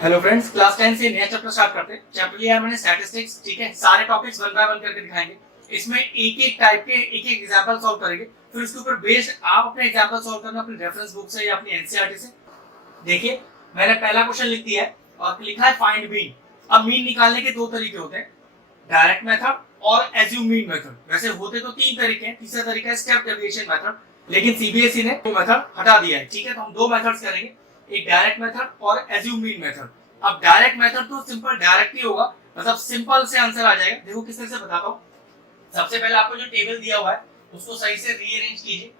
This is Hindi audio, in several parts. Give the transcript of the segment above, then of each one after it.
हेलो फ्रेंड्स, क्लास 10 से नया चैप्टर स्टार्ट करते हैं। चैप्टर लिया है मैंने स्टैटिस्टिक्स। ठीक है, सारे टॉपिक्स वन बाय वन करके दिखाएंगे। इसमें एक एक टाइप के एक एक एग्जांपल सॉल्व करेंगे, फिर उसके ऊपर बेस्ड आप अपने एग्जांपल सॉल्व करना अपनी रेफरेंस बुक से या अपनी एनसीईआरटी से। देखिए, मैंने पहला क्वेश्चन लिख दिया है और लिखा है फाइंड मीन। अब मीन निकालने के दो तरीके होते हैं, डायरेक्ट मेथड और एज्यूम मीन मेथड। वैसे होते तो तीन तरीके हैं, तीसरा तरीका है स्टेप डेविएशन मेथड, लेकिन सीबीएसई ने वो मेथड हटा दिया है। ठीक है, तो हम दो मेथड्स करेंगे, एक डायरेक्ट मेथड और एज्यूम मीन मेथड। अब डायरेक्ट मेथड तो सिंपल डायरेक्ट ही होगा, मतलब सिंपल से आंसर आ जाएगा। देखो किस तरह से बताता हूँ। सबसे पहले आपको जो टेबल दिया हुआ है उसको सही से रीअरेंज कीजिए।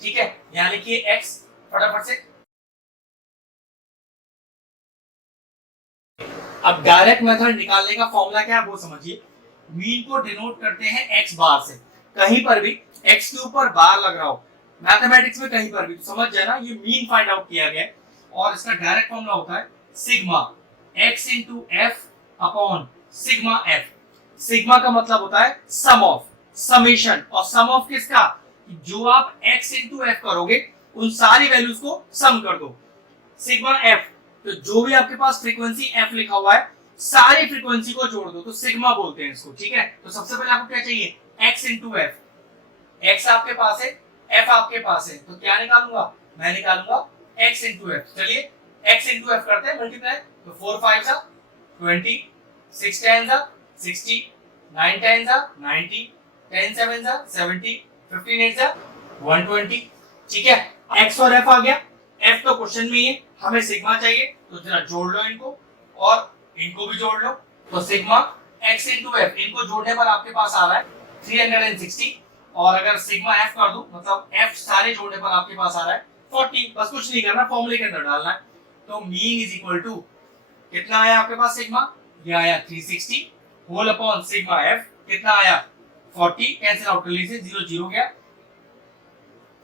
ठीक है, यहाँ लिखिए x फटाफट से। अब डायरेक्ट मेथड निकालने का फॉर्मूला क्या है वो समझिए। मीन को डिनोट करते हैं x बार से। कहीं पर भी x के ऊपर बार लग रहा हो मैथमेटिक्स में, कहीं पर भी, तो समझ जाना ये मीन फाइंड आउट किया गया है। और इसका डायरेक्ट फॉर्मूला होता है sigma x into F upon sigma F. Sigma का मतलब होता है सम ऑफ, समेशन। और सम ऑफ किसका? जो आप x इंटू एफ करोगे उन सारी वैल्यूज को सम कर दो। सिग्मा एफ, तो जो भी आपके पास फ्रीक्वेंसी एफ लिखा हुआ है सारी फ्रीक्वेंसी को जोड़ दो तो सिग्मा बोलते हैं इसको। ठीक है, तो सबसे पहले आपको क्या चाहिए? x into F. x आपके पास है, f आपके पास है, तो क्या निकालूंगा? मैं निकालूंगा x इंटू एफ। चलिए x इंटू एफ करते हैं मल्टीप्लाई। तो 4 5 जा 20, 6 10 जा 60, 9 10 जा 90, 10 7 जा 70, 15 8 जा 120। ठीक है, x और f आ गया। f तो क्वेश्चन में ही है, हमें सिग्मा चाहिए, तो जरा जोड़ लो इनको और इनको भी जोड़ लो। तो सिग्मा x इंटू एफ, इनको जोड़ने पर आपके पास आ रहा है 360। और अगर सिग्मा f कर दूं, मतलब f सारे जोड़ने पर आपके पास आ रहा है 40। बस कुछ नहीं करना, फॉर्मूले के अंदर डालना है। तो मीन इज इक्वल टू कितना आया आपके पास? सिग्मा ये आया 360 होल अपॉन सिग्मा f कितना आया? 40। कैंसिल आउट कर लीजिए, 0 0 गया,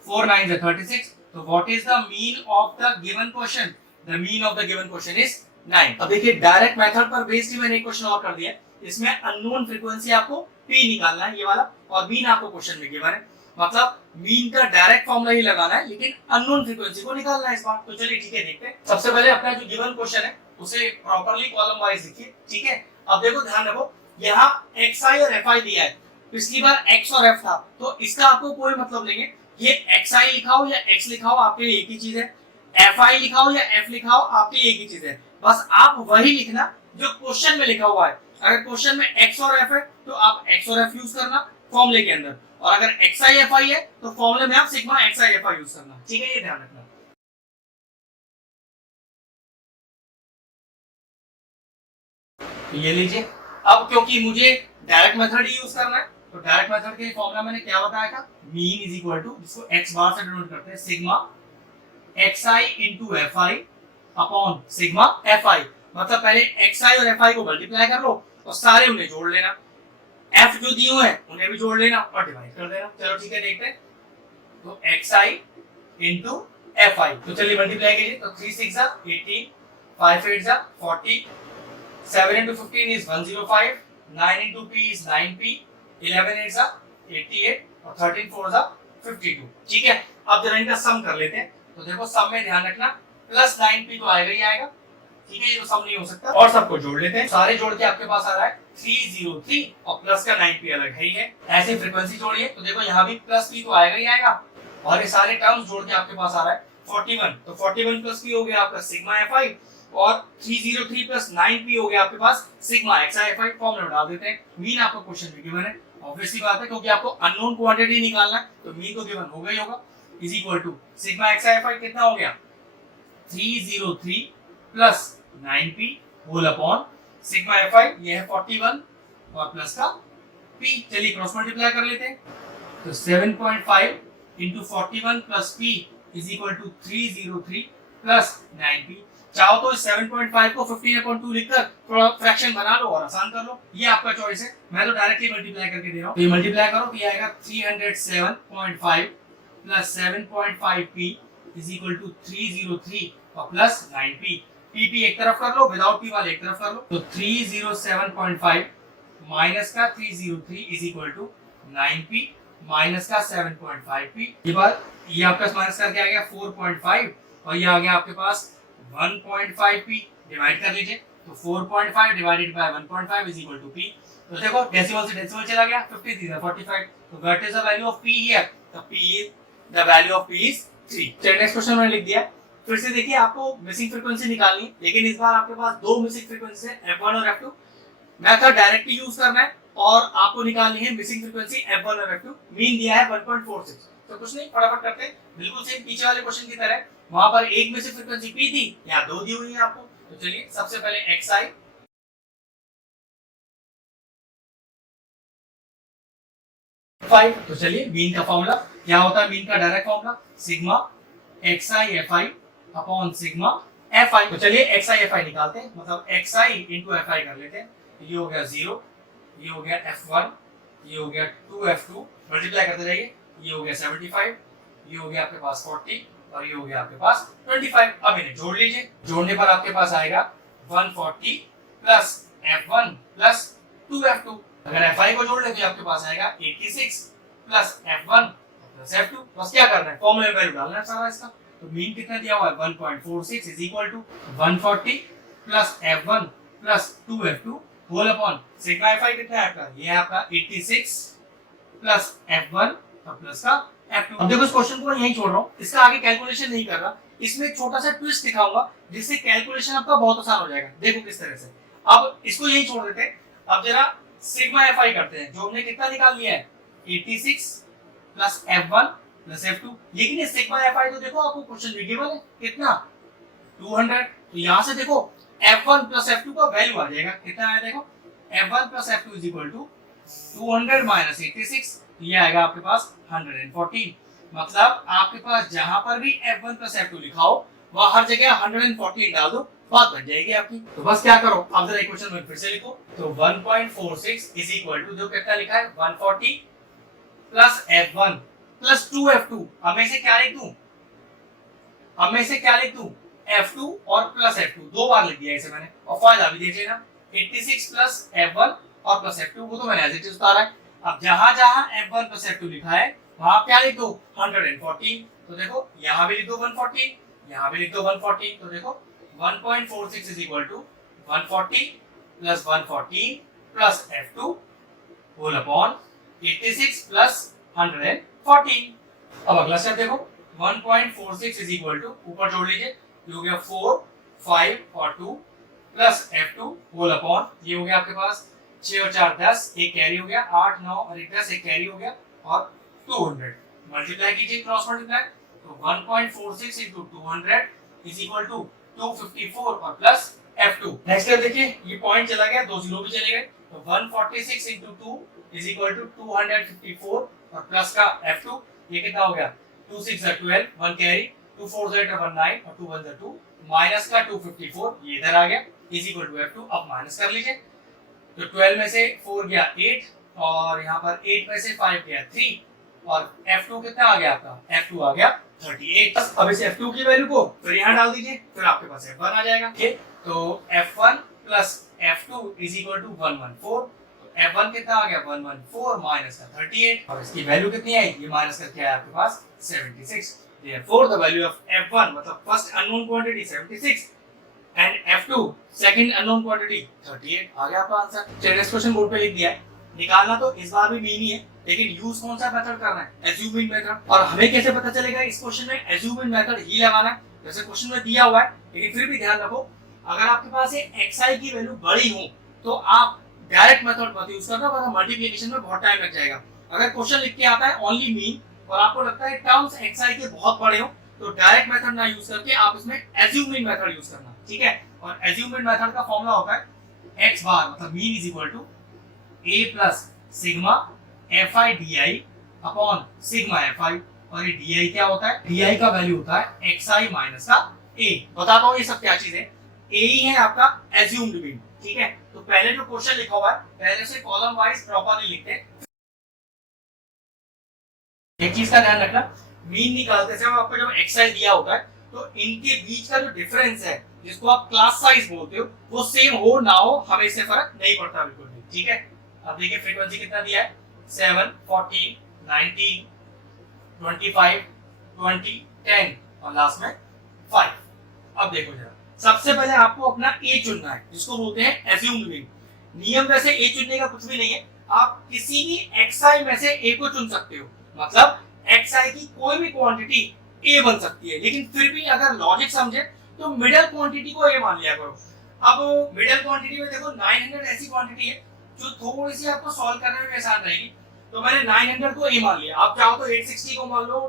4 9 is 36। तो what is the mean of the given question? The mean of the given question is 9। अब देखिए, डायरेक्ट मेथड पर बेस्ड ही मैंने एक क्वेश्चन और कर दिया। इसमें अननोन फ्रीक्वेंसी आपको p निकालना है, ये वाला, और मीन आपको क्वेश्चन में गिवन है। मतलब मीन का डायरेक्ट फॉर्मूला ही लगाना है, लेकिन अननोन फ्रीक्वेंसी को निकालना है इस बार। तो चलिए ठीक है, देखते हैं। सबसे पहले अपना जो गिवन क्वेश्चन है उसे प्रॉपर्ली कॉलम वाइज लिखिए। ठीक है, अब देखो ध्यान रखो, यहाँ xi और fi दिया है। पिछली बार x और f था, तो इसका आपको कोई मतलब नहीं है। ये xi लिखा हो या x लिखा हो आपके लिए एक ही चीज है, fi लिखा हो या f लिखा हो आपके लिए एक ही चीज है। बस आप वही लिखना जो क्वेश्चन में लिखा हुआ है। अगर क्वेश्चन में x और f है तो आप x और f यूज करना फॉर्मूले के अंदर, और अगर xi fi है तो फॉर्मूले में आप सिग्मा xi fi यूज करना। ठीक है, ये ध्यान रखना। तो ये लीजिए। अब क्योंकि मुझे डायरेक्ट मेथड ही यूज करना है, तो डायरेक्ट मेथड के फॉर्मूला मैंने क्या बताया था? मीन इज इक्वल टू, जिसको x बार से डिनोट करते हैं, sigma xi into fi upon sigma fi। मतलब पहले xi और fi को मल्टीप्लाई कर लो और सारे उन्हें जोड़ लेना, f जो दिए हुए हैं उन्हें भी जोड़ लेना और डिवाइड कर देना। चलो ठीक है, देखते हैं। तो xi इंटू fi, तो चलिए मल्टीप्लाई कीजिए। तो 3 6 जा 18, 5 8 जा 40, 7 into 15 is 105, 9 into p is 9p, 11 8 जा 88 और 13 4 जा 52। ठीक है, अब जरा इनका सम कर लेते हैं। तो देखो सम में ध्यान रखना, प्लस 9p तो आएगा ही आएगा। ठीक है, ये तो सम नहीं हो सकता। और सबको जोड़ लेते हैं, सारे जोड़ के आपके पास आ रहा है 303 और प्लस का 9p अलग है ही है। ऐसे फ्रीक्वेंसी जोड़िए तो देखो यहाँ भी प्लस p तो आएगा ही आएगा, और ये सारे टर्म्स जोड़ के आपके पास आ रहा है 41। तो 41 प्लस p हो गया आपका सिग्मा fi, और 303 प्लस 9p हो गया आपके पास सिग्मा xi fi। फॉर्मूला डाल देते हैं। मीन आपको क्वेश्चन में गिवन है, ऑब्वियसली बात है, क्योंकि आपको अननोन क्वांटिटी निकालना है तो मीन तो गिवन होगा ही होगा। Is equal to sigma xi fi कितना हो गया? 303 plus 9p whole upon sigma fi, ये है 41 और प्लस का p। चलिए क्रॉस मल्टीप्लाई कर लेते हैं। तो 7.5 into 41 plus p is equal to 303 plus 9p। चाहो तो 7.5 को 15/2 लिखकर थोड़ा फ्रैक्शन बना लो और आसान कर लो, ये आपका चॉइस है। मैं तो डायरेक्टली मल्टीप्लाई करके दे रहा हूं। तो ये मल्टीप्लाई करो तो ये आएगा 307.5 plus 7.5p is equal to 303 और प्लस 9p। p एक तरफ कर लो, विदाउट p वाले एक तरफ कर लो। तो 307.5 माइनस का 303 is equal to 9p minus का 7.5p। ये बात, ये आपका माइनस करके आ गया 4.5 और ये आ गया आपके पास 1.5 p डिवाइड कर लीजिए, तो 4.5 divided by 1.5 is equal to p। तो देखो डेसिमल से डेसिमल चला गया, 53 45, तो what is the value of p here? The value of p is 3। चलिए नेक्स्ट क्वेश्चन मैंने लिख दिया। फिर से देखिए, आपको मिसिंग फ्रीक्वेंसी निकालनी है, लेकिन इस बार आपके पास दो मिसिंग फ्रीक्वेंसी है, f1 और f2। मेथड डायरेक्टली यूज करना है और आपको निकालनी है मिसिंग फ्रीक्वेंसी f1 और f2। मीन दिया है 1.46, तो कुछ नहीं, फटाफट करते हैं, बिल्कुल सेम पीछे वाले क्वेश्चन की तरह। वहां पर एक मिसिंग फ्रीक्वेंसी p थी, यहाँ दो दी हुई है आपको। तो चलिए सबसे पहले xi 5, तो चलिए मीन का फॉर्मूला क्या होता है? मीन का direct formula sigma xi fi upon sigma fi। तो चलिए xi fi निकालते हैं, मतलब xi into fi कर लेते हैं। ये हो गया 0, ये हो गया f1, ये हो गया 2f2, मल्टीप्लाई करते जाइए, ये हो गया 75, ये हो गया आपके पास 40 और ये हो गया आपके पास 25। अब इन्हें जोड़ लीजिए, जोड़ने पर आपके पास आएगा 140 प्लस f1 प्लस 2f2। अगर fi को जोड़ ले तो आपके पास आएगा 86 प्लस f1 प्लस f2। बस क्या करना है, फॉर्मूले में वैल्यू डालना है सारा इसका। तो मीन कितना दिया हुआ है 1.46 is equal to 140 plus f1 plus 2f2 whole upon sigma fi कितना है आपका? ये है आपका 86 प्लस f1 और प्लस का f2। अब देखो इस क्वेश्चन को यहीं छोड़ रहा हूं, इसका आगे कैलकुलेशन नहीं कर रहा। इसमें एक छोटा सा ट्विस्ट दिखाऊंगा जिससे कैलकुलेशन आपका बहुत आसान हो जाएगा। देखो किस तरह से। अब इसको यहीं छोड़ देते हैं, अब जरा सिग्मा fi करते हैं, जो हमने कितना निकाल लिया है 86 प्लस f1 प्लस f2। लेकिन ये सिग्मा fi तो देखो आपको क्वेश्चन में गिवन है कितना 200। तो यहां से देखो f1 प्लस f2 का वैल्यू आ जाएगा, कितना आया देखो, f1 plus f2 is equal to 200 minus 86, ये आएगा आपके पास 114। मतलब आपके पास जहां पर भी f1 प्लस f2 लिखा हो वहां हर जगह 114 डाल दो, बात बन जाएगी आपकी। तो बस क्या करो, अब जरा इक्वेशन में फिर से लिखो। तो 1.46 इज इक्वल टू जो कितना लिखा है 140 प्लस f1 प्लस 2f2। अब मैं इसे क्या लिख दूं, अब मैं इसे क्या लिख दूं, f2 और प्लस f2 दो बार लिख दिया इसे मैंने, और फायदा भी देख लेना 86 प्लस f1 और प्लस f2 वो तो मैंने एज इट इज उतारा है। अब जहां जहां f1 प्लस f2 लिखा है वहां क्या लिख दो 114। तो देखो यहां भी लिख दो 140, यहां भी लिख दो 140। तो देखो 1.46 is equal to 140 plus 114 plus f2 whole upon 86 plus 114। अब अगला स्टेप देखो 1.46 is equal to, ऊपर जोड़ लीजिए, ये हो गया 4 5 और 2 प्लस f2 whole upon, ये हो गया आपके पास 6 और 4 10, एक कैरी हो गया, 8 9 और एक 10, एक कैरी हो गया, और 200 मल्टीप्लाई कीजिए, क्रॉस मल्टीप्लाई। तो 1.46 into 200 is equal to 254 और प्लस f2। नेक्स्ट स्टेप देखिए, ये पॉइंट चला गया, दो जीरो भी चले गए, तो 146 into 2 is equal to 254 और प्लस का f2, ये कितना हो गया 2 6 12, 1 कैरी, 2 4 19 और 2 1 2, माइनस का 254 ये इधर आ गया is equal to f2। अब माइनस कर लीजिए, तो 12 में से 4 गया 8 और यहाँ पर 8 में से 5 गया 3 और f2 कितना आ गया आपका, f2 आ गया 38। अब इस f2 की वैल्यू को फिर यहाँ डाल दीजिए, फिर आपके पास f1 आ जाएगा। ठीक, तो f1 plus f2 is equal to 114। तो f1 कितना आ गया 114 माइनस का 38, और इसकी वैल्यू कितनी आई, ये माइनस करके आया आपके पास 76। Therefore the value of f1 मतलब first unknown quantity 76 and f2 second unknown quantity 38। आ गया आपका आंसर। चलिए नेक्स्ट क्वेश्चन बोर्ड पे लिख दिया है, निकालना तो इस बार भी मीन ही है, लेकिन यूज कौन सा मेथड करना है, एज्यूम मीन मेथड। और हमें कैसे पता चलेगा इस क्वेश्चन में एज्यूम मीन मेथड ही लगाना है, जैसे क्वेश्चन में दिया हुआ है। लेकिन फिर भी ध्यान रखो, अगर आपके पास ये xi की वैल्यू बड़ी हो तो आप डायरेक्ट मेथड मत यूज करना, वरना मल्टीप्लिकेशन में बहुत टाइम लग जाएगा। अगर क्वेश्चन लिख के आता है ओनली मीन और आपको लगता है टर्म्स xi के बहुत बड़े हो, तो डायरेक्ट मेथड ना यूज करके आप इसमें एज्यूम मीन मेथड यूज करना, ठीक है। और एज्यूम मीन मेथड का फॉर्मूला होता है x बार मतलब mean is equal to a plus sigma fi di upon sigma fi, और ये di क्या होता है, di का वैल्यू होता है xi माइनस का a। बताता हूँ ये सब क्या चीज है, a ही है आपका एज्यूम्ड मीन, ठीक है। तो पहले जो क्वेश्चन लिखा हुआ है पहले से कॉलम वाइज प्रॉपर्ली लिखते हैं। एक चीज का ध्यान रखना, मीन निकालते समय आपको जब xi दिया होता है तो इनके बीच का जो डिफरेंस है जिसको आप क्लास साइज बोलते हो वो सेम हो ना हो हमें इससे फर्क नहीं पड़ता बिल्कुल भी, ठीक है। अब देखिए फ्रीक्वेंसी कितना दिया है 7 14 19 25 20 10 और लास्ट में 5। अब देखो जरा सबसे पहले आपको अपना ए चुनना है, जिसको बोलते हैं एज्यूम्ड मीन। नियम वैसे ए चुनने का कुछ भी नहीं है, आप किसी भी xi में से ए को चुन सकते हो, मतलब xi की कोई भी क्वांटिटी ए बन सकती है, लेकिन फिर भी अगर लॉजिक समझे तो मिडिल क्वांटिटी को ए मान लिया करो। अब मिडिल क्वांटिटी में देखो 900 ऐसी क्वांटिटी है जो थोड़ी सी आपको सॉल्व करने में आसान रहेगी, तो मैंने 900 को ए मान लिया। आप चाहो तो 860 को मान लो,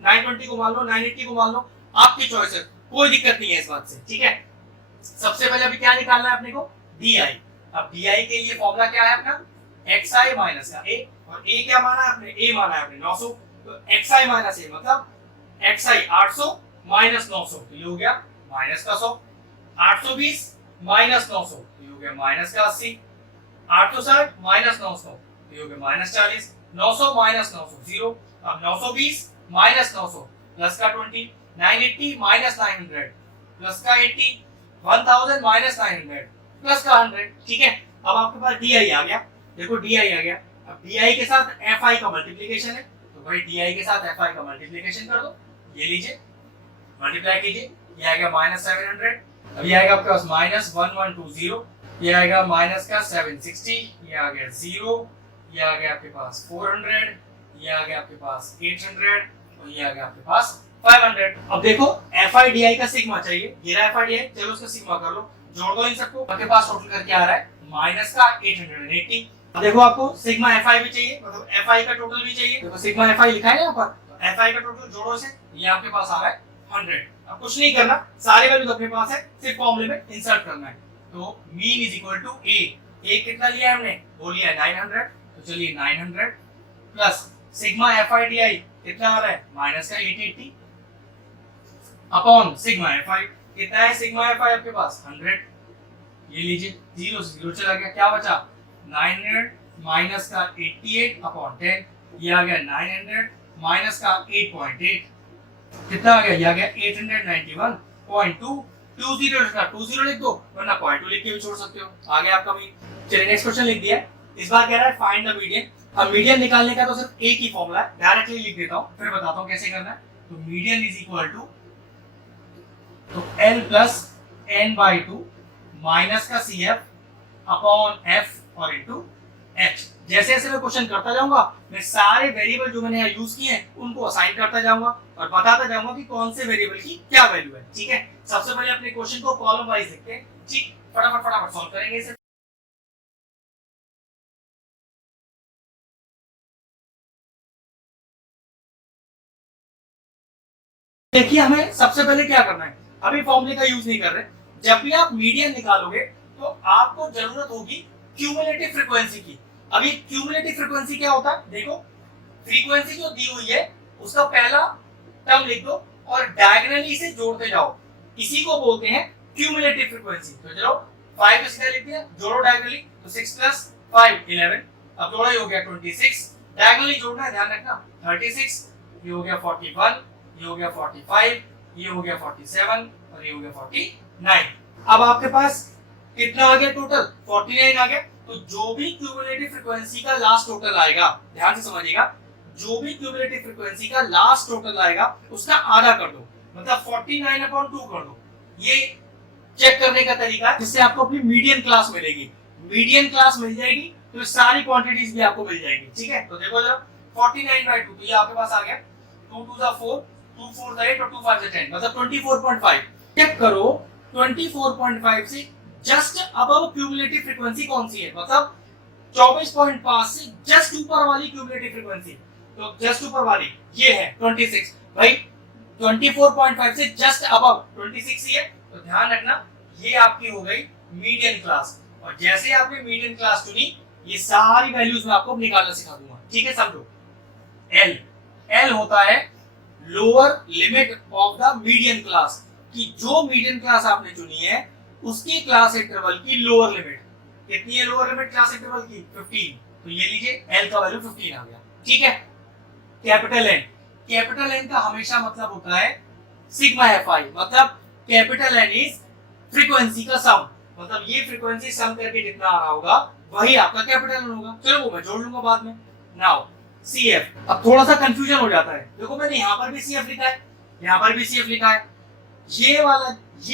920 को मान लो, 980 को मान लो, आपकी चॉइस है, कोई दिक्कत नहीं है इस बात से, ठीक है। सबसे पहले अभी क्या निकालना है अपने को, डी आई। अब डी आई के लिए फॉर्मूला क्या है अपना, एक्स आई माइनस का ए, और ए क्या माना है आपने, ए माना है आपने 900, तो एक्स आई माइनस ए मतलब एक्स आई 800 माइनस 900, तो ये हो गया माइनस का 100। 820 माइनस 900, तो ये हो गया माइनस का 80। 860 माइनस 900, तो ये हो गया माइनस 40। 900 माइनस 900 0। अब 920 माइनस 900 प्लस का 20। 980 माइनस 900 प्लस का 80। 1000 माइनस 900 प्लस का 100, ठीक है। अब आपके पास डी आई आ गया, देखो डी आई आ गया। अब डी आई के साथ एफ आई का मल्टीप्लीकेशन है, तो भाई डी आई के साथ एफ आई का मल्टीप्लीकेशन कर दो, ये लीजिए मल्टीप्लाई कीजिए, ये आएगा माइनस 700। अब ये आएगा आपके पास माइनस 1120, ये आएगा माइनस का 760, ये आ गया 0, ये आ गया आपके पास 400, ये आ गया आपके पास 800, और ये आ गया आपके पास 500। अब देखो एफ आई डी आई का सिग्मा चाहिए, ये रहा एफ आई डी आई, चलो उसका सिग्मा कर लो, जोड़ दो इन सबको, आपके पास टोटल करके आ रहा है माइनस का 880। अब देखो आपको सिग्मा एफ आई भी चाहिए, मतलब एफ आई का टोटल भी चाहिए, देखो सिग्मा एफ आई लिखा है यहाँ पर, तो एफ आई का टोटल जोड़ो से, ये आपके पास आ रहा है 100। अब कुछ नहीं करना, सारे वैल्यूज अपने पास है, सिर्फ फॉर्मूले में इंसर्ट करना है। तो मीन इज इक्वल टू ए कितना लिया है हमने, वो लिया है 900, तो चलिए 900 plus sigma F I D I कितना आ रहा है माइनस का 880 अपॉन सिग्मा एफ आई, कितना है सिग्मा एफ आई आपके पास 100, ये लीजिए 0 से 0 चला गया, क्या बचा 900 माइनस का 88 अपॉन 10, ये आ गया 900 माइनस का 8.8, कितना आ गया, ये आ गया 891.2। 20 लिख दो, वरना 0.2 लिख के भी छोड़ सकते हो, आ गया आपका मीन। चलिए नेक्स्ट क्वेश्चन लिख दिया, इस बार कह रहा है फाइंड द मीडियन। अब मीडियन निकालने का तो सिर्फ एक ही फॉर्मूला है, डायरेक्टली लिख देता हूं, फिर बताता हूं कैसे करना है। तो मीडियन इज इक्वल टू, तो L plus n by 2 minus का CF अपॉन F और इनटू H। जैसे जैसे मैं क्वेश्चन करता जाऊंगा, मैं सारे वेरिएबल जो मैंने यहाँ यूज किए हैं उनको असाइन करता जाऊंगा और बताता जाऊंगा कि कौन से वेरिएबल की क्या वैल्यू है, ठीक है। सबसे पहले अपने क्वेश्चन को कॉलम वाइज लिखते हैं, ठीक, फटाफट सॉल्व करेंगे इसे। देखिए हमें सबसे पहले क्या करना है, अभी फॉर्मूले का यूज नहीं कर रहे, जब भी आप मीडियन निकालोगे तो आपको जरूरत होगी क्यूमुलेटिव फ्रीक्वेंसी की। अभी क्यूमुलेटिव फ्रीक्वेंसी क्या होता है, देखो फ्रीक्वेंसी जो दी हुई है उसका पहला टर्म लिख दो और डायगोनली इसे जोड़ते जाओ, इसी को बोलते हैं क्यूमुलेटिव फ्रीक्वेंसी। तो चलो 5 सीधा लिख दिया, जोड़ो डायगोनली, तो 6 प्लस 5 11, अब जोड़ा ही हो गया 26, डायगोनली जोड़ना है ध्यान रखना, 36, ये हो गया 41, ये हो गया 45, ये हो गया 47 और ये हो गया 49। अब आपके पास कितना आ गया टोटल, 49 आ गया। तो जो भी क्यूमुलेटिव फ्रीक्वेंसी का लास्ट टोटल आएगा, ध्यान से समझिएगा, जो भी क्यूमुलेटिव फ्रीक्वेंसी का लास्ट टोटल आएगा उसका आधा कर दो, मतलब 49/2 कर दो। ये चेक करने का तरीका है जिससे आपको अपनी मीडियन क्लास मिलेगी। मीडियन क्लास मिल जाएगी तो सारी क्वांटिटीज भी आपको मिल जाएंगी, ठीक है। तो देखो जरा 49/2, तो ये आपके पास आ गया, 2 2 4, 2 4 8 और 2 5 10, मतलब 24.5। चेक करो 24.5 से जस्ट अबव क्यूमुलेटिव फ्रीक्वेंसी कौन सी है, मतलब 24.5 से जस्ट ऊपर वाली क्यूमुलेटिव फ्रीक्वेंसी, तो जस्ट ऊपर वाली ये है 26। भाई 24.5 से जस्ट अबव 26 ही है, तो ध्यान रखना ये आपकी हो गई मीडियन क्लास। और जैसे आपने मीडियन क्लास चुनी, ये सारी वैल्यूज मैं आपको निकालना सिखा दूंगा, ठीक है। समझो L होता है lower limit of the median class, कि जो मीडियन क्लास आपने चुनी है उसकी क्लास इंटरवल की लोअर लिमिट कितनी है, लोअर लिमिट क्लास इंटरवल की 15, तो ये लीजिए L का वैल्यू 15 आ गया, ठीक है। कैपिटल N का हमेशा मतलब होता है सिग्मा एफ आई, मतलब कैपिटल N इज फ्रीक्वेंसी का सम, मतलब ये फ्रीक्वेंसी सम करके जितना आ रहा होगा वही आपका कैपिटल N होगा। चलो वो मैं जोड़ लूंगा बाद में। नाउ CF, अब थोड़ा सा कंफ्यूजन हो जाता है, देखो मैंने यहाँ पर भी CF लिखा है, यहाँ पर भी CF लिखा है, ये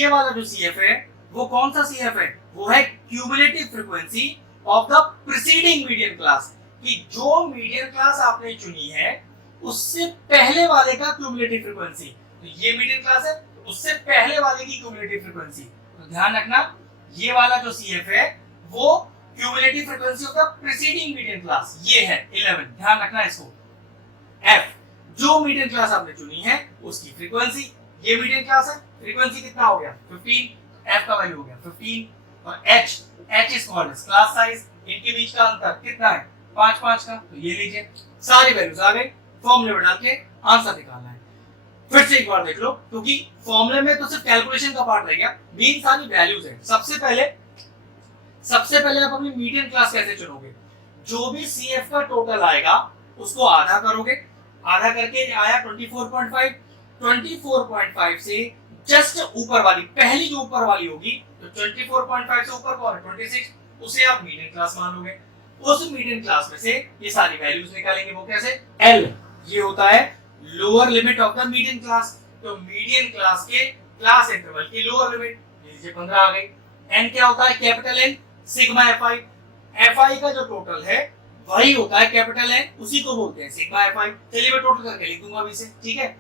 वाला जो सी एफ है वो कौन सा सी एफ है, वो है cumulative frequency of the preceding median class, कि जो मीडियन क्लास आपने चुनी है उससे पहले वाले का क्यूमुलेटिव फ्रीक्वेंसी। तो ये मीडियन क्लास है, उससे पहले वाले की क्यूमुलेटिव फ्रीक्वेंसी। तो ध्यान रखना ये वाला जो सी एफ है वो cumulative frequency of the preceding median class, ये है 11। ध्यान रखना इसको। एफ जो मीडियन क्लास आपने चुनी है उसकी फ्रीक्वेंसी, ये मीडियन क्लास है, फ्रीक्वेंसी कितना हो गया 15, एफ का वैल्यू हो गया 15। और H is called as class size, इनके बीच का अंतर कितना है 5 का। तो ये लीजिए सारी वैल्यूज आ गई, फॉर्मूले में डाल के आंसर निकालना है। फिर से एक बार देख लो, क्योंकि फॉर्मूले में तो सिर्फ कैलकुलेशन का पार्ट रह गया, मेन सारी वैल्यूज है। सबसे पहले आप अपनी मीडियन क्लास कैसे चुनोगे, जो भी सीएफ का टोटल आएगा उसको आधा करोगे, आधा करके आया 24.5, 24.5 से जस्ट ऊपर वाली, पहली जो ऊपर वाली होगी, तो 24.5 से ऊपर कौन है 26, उसे आप मीडियन क्लास मान लोगे। उस मीडियन क्लास में से ये सारी वैल्यूज निकालेंगे, वो कैसे, एल ये होता है lower limit of the median class, तो मीडियन क्लास के क्लास इंटरवल की लोअर लिमिट, लीजिए 15 आ गई। एन क्या होता है, capital N sigma FI, FI का जो टोटल है वही होता है कैपिटल एन, उसी को बोलते हैं सिग्मा एफआई। चलिए मैं टोटल करके लिख दूंगा अभी से, ठीक है।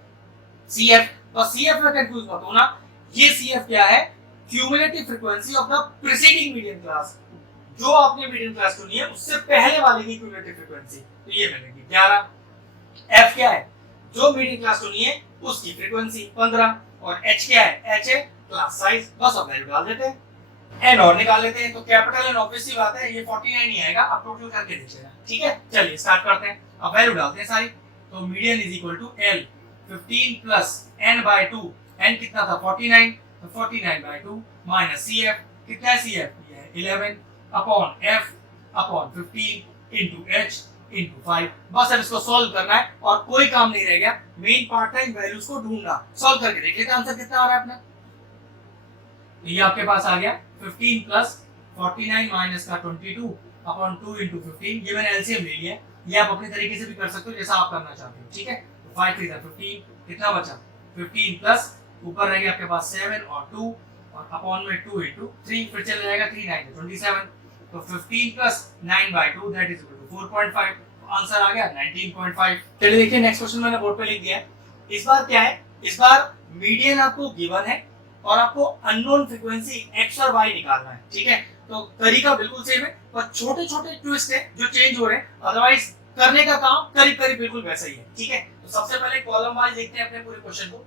सीएफ, बस सीएफ में कंफ्यूज मत होना, ये सीएफ क्या है, cumulative frequency of the preceding median class, जो आपने मीडियन क्लास चुनी है उससे पहले वाले की क्यूमुलेटिव फ्रीक्वेंसी, तो ये मिलेगी 11। एफ क्या है, जो मीडियन क्लास चुनी है उसकी फ्रीक्वेंसी 15, और एच क्या है, एच है क्लास साइज, बस अब वैल्यू डाल देते हैं, एन और निकाल लेते हैं। तो कैपिटल एन ऑब्वियसली बात है ये 49 ही आएगा, अब टोटल करके देखिएगा, ठीक है। चलिए स्टार्ट करते हैं, अब वैल्यू डालते हैं सारी। तो median is equal to L 15 plus N by 2, N कितना था 49, तो 49 बाय 2 माइनस सीएफ, कितना है सीएफ, ये है 11 upon F upon 15 into H into 5। बस अब इसको सॉल्व करना है और कोई काम नहीं रह गया, मेन पार्ट है इन वैल्यूज को ढूंढना। सॉल्व करके देख लेते हैं आंसर कितना आ रहा है अपना। ये आपके पास आ गया 15 प्लस 49 माइनस का 22 अपॉन 2 इनटू 15, ये मैंने एलसीएम ले लिया है, ये आप अपने तरीके से भी कर सकते हो जैसा आप करना चाहते हो, ठीक है। तो 5 3 15, कितना बचा 15 प्लस ऊपर रह गया आपके पास 7 और 2 और अपॉन में 2 इनटू 3, फिर चला जाएगा 3 9 27, तो 15 plus 9 by 2 that is equal to 4.5, answer आ गया 19.5। चलिए देखिए नेक्स्ट क्वेश्चन मैंने बोर्ड पे लिख दिया है। इस बार क्या है, इस बार मीडियन आपको गिवन है और आपको अननोन फ्रीक्वेंसी एक्स और वाई निकालना है, ठीक है। तो तरीका बिल्कुल सेम है, पर छोटे छोटे ट्विस्ट है जो चेंज हो रहे हैं, अदरवाइज करने का काम करीब करीब बिल्कुल वैसा ही है, ठीक है। तो सबसे पहले कॉलम वाइज देखते हैं अपने पूरे क्वेश्चन को।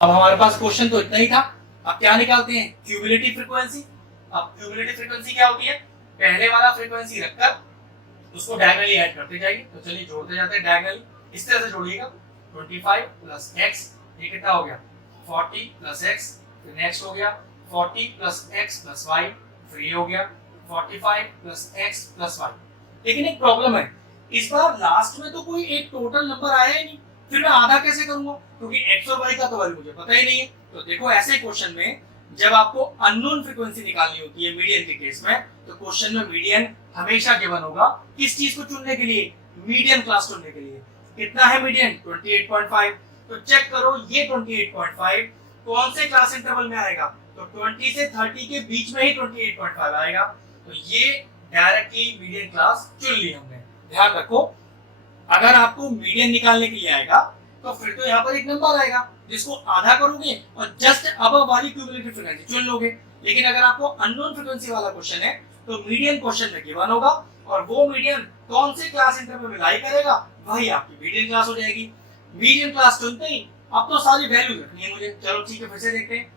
अब हमारे पास क्वेश्चन तो इतना ही था, अब क्या निकालते हैं, क्यूमुलेटिव फ्रीक्वेंसी। अब क्यूमुलेटिव फ्रीक्वेंसी क्या होती है, पहले वाला फ्रीक्वेंसी रखकर उसको डायगोनली ऐड करते जाइए। तो चलिए जोड़ते जाते हैं डायगोनली, इस तरह से जोड़िएगा 25 प्लस x, ये कितना हो गया 40 प्लस x, फिर नेक्स्ट हो गया 40 प्लस x प्लस y, फिर ये हो गया 45 प्लस x प्लस y। लेकिन एक प्रॉब्लम है, इस बार लास्ट में तो कोई एक टोटल नंबर आया ही नहीं, फिर मैं आधा कैसे करूंगा, क्योंकि x और y का तो वैल्यू मुझे पता ही नहीं है। तो देखो ऐसे क्वेश्चन में जब आपको अननोन फ्रीक्वेंसी निकालनी होती है मीडियन के केस में, तो क्वेश्चन में मीडियन हमेशा गिवन होगा किस चीज को चुनने के लिए, मीडियन क्लास चुनने के लिए। कितना है मीडियन 28.5, तो चेक करो ये 28.5 कौन से क्लास इंटरवल में आएगा, तो 20 से 30 के बीच में ही 28.5 आएगा, तो ये डायरेक्टली मीडियन क्लास चुन ली हमने। ध्यान रखो अगर आपको मीडियन निकालने के लिए आएगा तो फिर तो यहाँ पर एक नंबर आएगा जिसको आधा करोगे और जस्ट अबव वाली क्यूमुलेटिव फ्रीक्वेंसी चुन लोगे। लेकिन अगर आपको अननोन फ्रीक्वेंसी वाला क्वेश्चन है तो मीडियन क्वेश्चन में गिवन होगा और वो मीडियन कौन से क्लास इंटरवल में लाई करेगा वही आपकी मीडियन क्लास हो जाएगी। मीडियन क्लास चुनते ही अब तो सारी वैल्यू रखनी है मुझे। चलो ठीक है फिर से देखते हैं।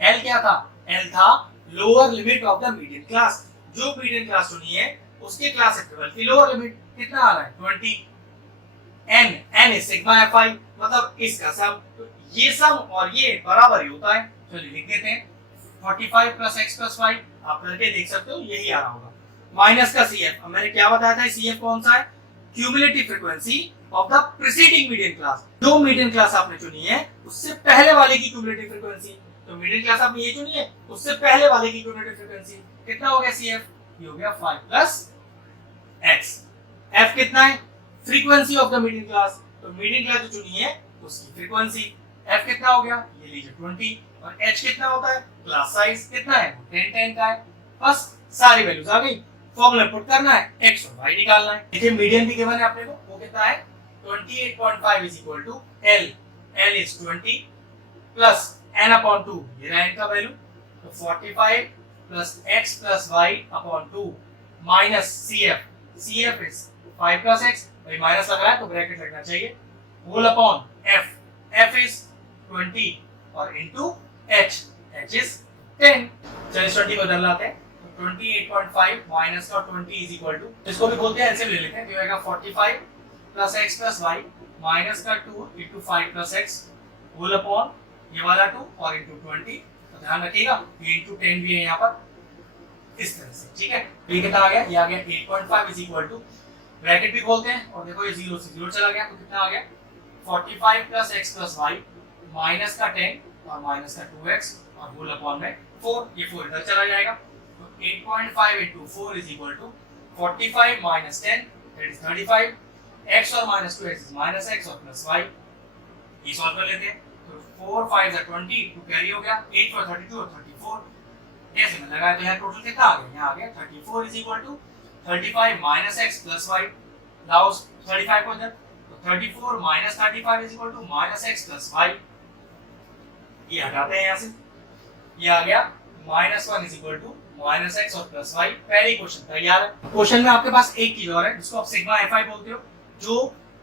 एल क्या था, एल था lower limit of the median class, जो मीडियन क्लास चुनी है उसके क्लास इंटरवल की लोअर लिमिट कितना आ रहा है 20। N, N is sigma FI, मतलब इसका सम, तो ये सम और ये बराबर ही होता है। चलिए लिख देते हैं 45 प्लस एक्स प्लस वाई, आप करके देख सकते हो यही आ रहा होगा। माइनस का सीएफ, अब मैंने क्या बताया था सीएफ कौन सा है, cumulative frequency of the preceding median class, जो मीडियन क्लास आपने चुनी है उससे पहले वाले की क्यूमुलेटिव फ्रीक्वेंसी। तो मीडियन क्लास आपने ये चुनी है उससे पहले वाले की क्यूमुलेटिव फ्रीक्वेंसी कितना हो गया सीएफ, ये हो गया 5 प्लस एक्स। एफ कितना है frequency of the median class, तो मीडियन क्लास जो चुनी है उसकी फ्रीक्वेंसी। एफ कितना हो गया, ये लीजिए 20, और एच कितना होता है, क्लास साइज कितना है, 10 10 का है। बस सारी वैल्यूज आ गई, फॉर्मूला पुट करना है, एक्स और वाई निकालना है। देखिए मीडियन भी गिवन है अपने को, वो कितना है 28.5 is equal to L, L is 20 plus n upon 2, ये रहा n का वैल्यू, तो 45 plus x plus y upon 2 minus cf, cf is 5 plus x, भाई माइनस लग रहा है तो ब्रैकेट लगना चाहिए, whole upon f, f is 20 और इनटू h, h इज 10। चलिए इस 20 को इधर लाते हैं, तो 28.5 माइनस का 20 इज इक्वल टू, इसको भी बोलते हैं एलसीएम ले लेते हैं, तो आएगा 45 plus x plus y minus का 2 into 5 plus x whole upon ये वाला 2 और इनटू 20, तो ध्यान रखिएगा ये इनटू 10 भी है यहाँ पर इस तरह से, ठीक है। तो ये कितना आ गया, ये आ गया 8.5 इज इक्वल टू, ब्रैकेट भी खोलते हैं और देखो ये 0 से 0 चला गया, तो कितना आ गया 45 plus x plus y minus का 10 और माइनस का 2x और होल अपॉन में 4, ये 4 इधर चला जाएगा, तो 8.5 into 4 is equal to 45 minus 10 that is 35, x और minus 2x is minus x और प्लस y, ये सॉल्व कर लेते हैं, तो 4 5 is 20, 2 कैरी हो गया, 8 for 32 और 34 ऐसे में लगाया, तो यहाँ टोटल कितना आ गया, यहाँ आ गया 34 is equal to 35 minus x plus y, लाओ 35 को इधर, तो 34 minus 35 is equal to minus x plus y, ये हटाते हैं यहाँ से, ये आ गया -1 is equal to minus x और प्लस y। पहले क्वेश्चन तैयार है। क्वेश्चन में आपके पास एक चीज और है जिसको आप सिग्मा fi बोलते हो, जो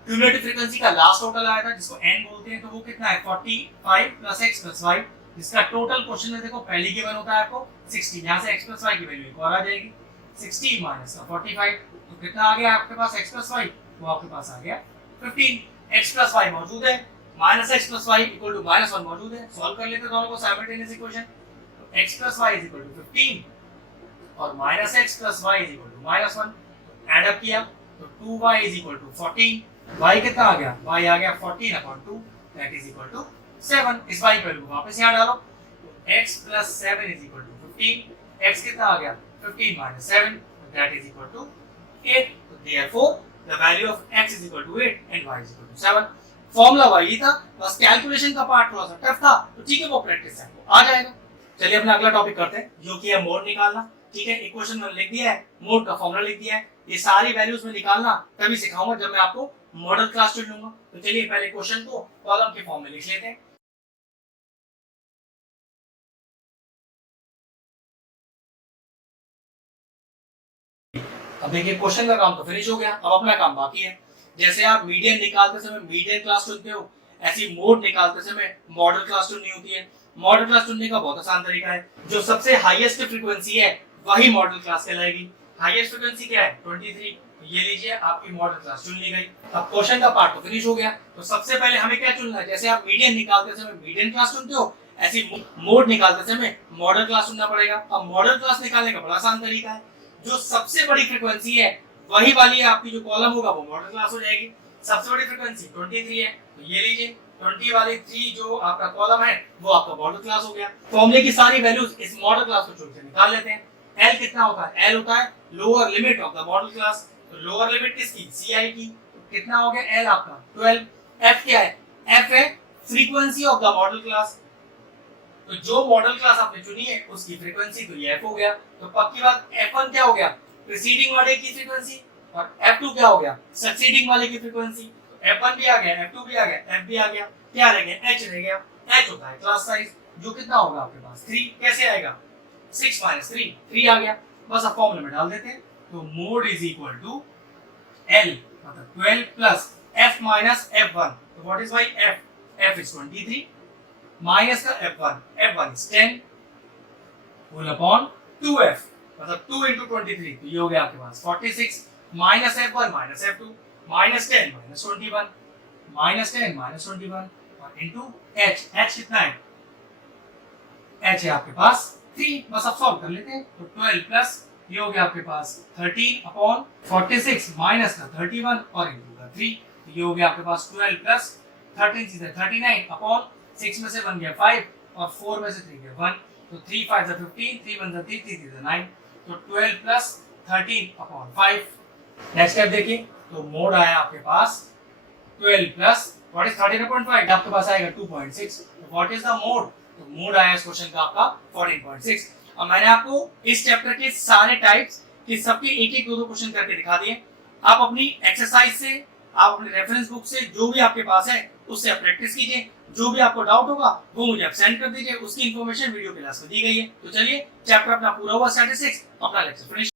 क्यूमुलेटिव फ्रीक्वेंसी का लास्ट टोटल आया था जिसको n बोलते हैं, तो वो कितना है 45 प्लस x प्लस y, जिसका टोटल क्वेश्चन में देखो पहले गिवन होता है आपको 60, यहां से x प्लस y की वैल्यू एक और आ जाएगी 60 माइनस 45, तो कितना आ गया आपके पास x प्लस y, वो आपके पास आ गया 15। x प्लस y मौजूद है, minus x plus y equal to -1 मौजूद है, सॉल्व कर लेते हैं दोनों को साइमल्टेनियस इक्वेशन, तो x plus y is equal to 15 और minus x plus y is equal to -1, add up किया तो 2y is equal to 14, y कितना आ गया, y आ गया 14 upon 2 that is equal to 7, इस y की वैल्यू वापस यहां डालो, तो x plus 7 is equal to 15, x कितना आ गया 15 minus 7 that is equal to 8, तो therefore the value of x is equal to 8 and y is equal to 7। Formula वही था, बस कैलकुलेशन का पार्ट थोड़ा सा टफ था, तो ठीक है वो प्रैक्टिस है वो आ जाएगा। चलिए अपना अगला टॉपिक करते हैं जो कि है मोड निकालना, ठीक है। इक्वेशन में लिख दिया है, मोड का फार्मूला लिख दिया है, ये सारी वैल्यूज में निकालना तभी सिखाऊंगा जब मैं आपको मॉडल क्लास चुन लूंगा। तो चलिए पहले क्वेश्चन को कॉलम के फॉर्म में लिख लेते हैं। अब देखिए क्वेश्चन का काम तो फिनिश हो गया, अब अपना काम बाकी है। जैसे आप मीडियन निकालते समय मीडियन क्लास चुनते हो, ऐसी मोड निकालते समय मॉडल क्लास चुननी होती है। मॉडल क्लास चुनने का बहुत आसान तरीका है, जो सबसे हाईएस्ट फ्रीक्वेंसी है वही मॉडल क्लास कहलाएगी। हाईएस्ट फ्रीक्वेंसी क्या है 23, ये लीजिए आपकी मॉडल क्लास चुन ली गई। अब क्वेश्चन का पार्ट तो फिनिश हो गया, तो सबसे पहले हमें क्या चुनना है, जैसे आप मीडियन निकालते समय मीडियन क्लास चुनते हो, ऐसी मोड निकालते समय मॉडल क्लास चुनना पड़ेगा। अब मॉडल क्लास निकालने का बड़ा आसान तरीका है, जो सबसे बड़ी फ्रीक्वेंसी है वही वाली है आपकी जो कॉलम होगा वो मॉडल क्लास हो जाएगी। सबसे बड़ी फ्रीक्वेंसी 23 है, तो ये लीजिए 20 वाली 3 जो आपका कॉलम है वो आपका मॉडल क्लास हो गया। फॉर्मूले की सारी वैल्यूज इस मॉडल क्लास को चुन के निकाल लेते हैं। L कितना होता है, L होता है lower limit of the model class, तो लोअर लिमिट किसकी, Ci की, कितना हो गया L आपका 12। F क्या है, F है frequency of the model class, तो जो मॉडल क्लास आपने चुनी है उसकी फ्रीक्वेंसी, तो ये F हो गया। तो पक्की बात F1 क्या हो गया, प्रीसीडिंग वाले की फ्रीक्वेंसी, और F2 क्या हो गया, सक्सीडिंग वाले की फ्रीक्वेंसी। तो F1 भी आ गया, F2 भी आ गया, F भी आ गया, क्या रह गया, H रह गया। H होता है क्लास साइज, जो कितना होगा आपके पास 3, कैसे आएगा 6 माइनस 3, 3 आ गया। बस अब फॉर्मूला में डाल देते हैं, तो mode is equal to L मतलब 12 प्लस F माइनस F1, तो what is by F, F is 23 minus का F1, F1 is 10 whole upon 2F मतलब 2 into 23, तो ये हो गया आपके पास 46 minus F1 minus F2 minus 10 minus 21 minus 10 minus 21 और इनटू H, H कितना है, H है आपके पास 3। बस अब सॉल्व कर लेते हैं, तो 12 प्लस ये हो गया आपके पास 13 अपॉन 46 माइनस का 31 और इनटू का 3, तो ये हो गया आपके पास 12 प्लस 13 से 39 अपॉन 6 में से 1 गया 5 और 4 में से 3 गया 1, तो 3 5 is 15, 3 1 is 3, 3 3 is 9, तो 12 प्लस 13 अपॉन 5। नेक्स्ट स्टेप देखिए, तो मोड आया आपके पास 12 प्लस व्हाट इज 13.5, आपके पास आएगा 2.6। तो व्हाट इज द मोड, तो मोड आया इस क्वेश्चन का आपका 14.6। अब मैंने आपको इस चैप्टर के सारे टाइप्स के सबके एक एक दो क्वेश्चन करके दिखा दिए। आप अपनी एक्सरसाइज से, आप अपने रेफरेंस बुक से, जो भी आपके पास है उससे आप प्रैक्टिस कीजिए। जो भी आपको डाउट होगा वो मुझे आप सेंड कर दीजिए, उसकी इन्फॉर्मेशन वीडियो क्लास में दी गई है। तो चलिए चैप्टर अपना पूरा हुआ स्टैटिस्टिक्स, अपना लेक्चर फिनिश।